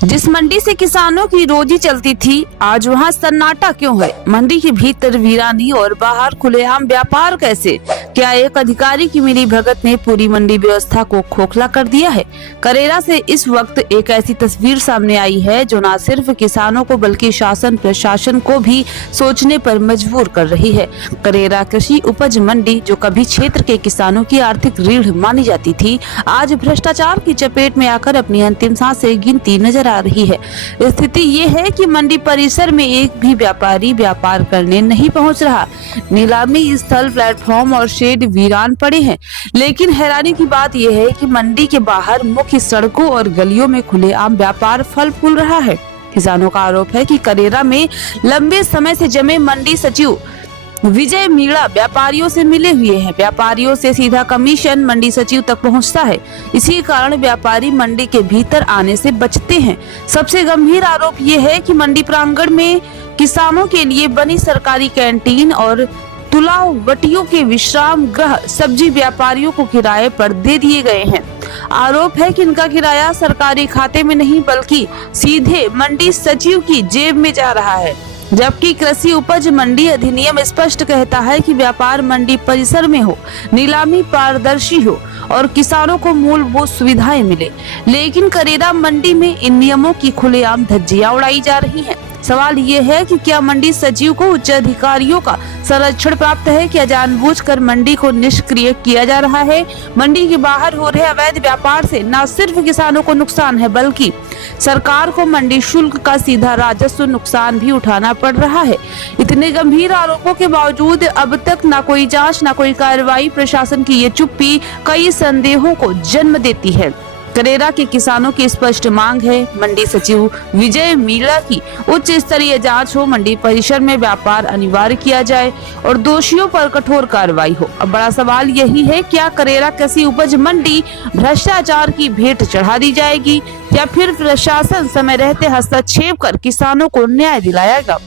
जिस मंडी से किसानों की रोजी चलती थी, आज वहां सन्नाटा क्यों है? मंडी के भीतर वीरानी और बाहर खुलेआम व्यापार कैसे? क्या एक अधिकारी की मिलीभगत ने पूरी मंडी व्यवस्था को खोखला कर दिया है? करेरा से इस वक्त एक ऐसी तस्वीर सामने आई है जो न सिर्फ किसानों को बल्कि शासन प्रशासन को भी सोचने पर मजबूर कर रही है। करेरा कृषि उपज मंडी, जो कभी क्षेत्र के किसानों की आर्थिक रीढ़ मानी जाती थी, आज भ्रष्टाचार की चपेट में आकर अपनी अंतिम सांसें गिनती नजर आ रही है। स्थिति ये है कि मंडी परिसर में एक भी व्यापारी व्यापार करने नहीं पहुंच रहा। नीलामी स्थल, प्लेटफॉर्म और शेड वीरान पड़े हैं। लेकिन हैरानी की बात यह है कि मंडी के बाहर मुख्य सड़कों और गलियों में खुलेआम व्यापार फल फूल रहा है। किसानों का आरोप है कि करेरा में लंबे समय से जमे मंडी सचिव विजय मीणा व्यापारियों से मिले हुए हैं। व्यापारियों से सीधा कमीशन मंडी सचिव तक पहुंचता है। इसी कारण व्यापारी मंडी के भीतर आने से बचते हैं। सबसे गंभीर आरोप ये है कि मंडी प्रांगण में किसानों के लिए बनी सरकारी कैंटीन और तुलावटियों के विश्राम गृह सब्जी व्यापारियों को किराए पर दे दिए गए हैं। आरोप है कि इनका किराया सरकारी खाते में नहीं बल्कि सीधे मंडी सचिव की जेब में जा रहा है, जबकि कृषि उपज मंडी अधिनियम स्पष्ट कहता है कि व्यापार मंडी परिसर में हो, नीलामी पारदर्शी हो और किसानों को मूलभूत सुविधाएं मिले। लेकिन करेरा मंडी में इन नियमों की खुलेआम धज्जियां उड़ाई जा रही हैं। सवाल ये है कि क्या मंडी सचिव को उच्च अधिकारियों का संरक्षण प्राप्त है? क्या जानबूझकर मंडी को निष्क्रिय किया जा रहा है? मंडी के बाहर हो रहे अवैध व्यापार से न सिर्फ किसानों को नुकसान है बल्कि सरकार को मंडी शुल्क का सीधा राजस्व नुकसान भी उठाना पड़ रहा है। इतने गंभीर आरोपों के बावजूद अब तक न कोई जांच, न कोई कार्रवाई। प्रशासन की ये चुप्पी कई संदेहों को जन्म देती है। करेरा के किसानों की स्पष्ट मांग है, मंडी सचिव विजय मीणा की उच्च स्तरीय जांच हो, मंडी परिसर में व्यापार अनिवार्य किया जाए और दोषियों पर कठोर कार्रवाई हो। अब बड़ा सवाल यही है, क्या करेरा कृषि उपज मंडी भ्रष्टाचार की भेंट चढ़ा दी जाएगी या फिर प्रशासन समय रहते हस्तक्षेप कर किसानों को न्याय दिलाएगा?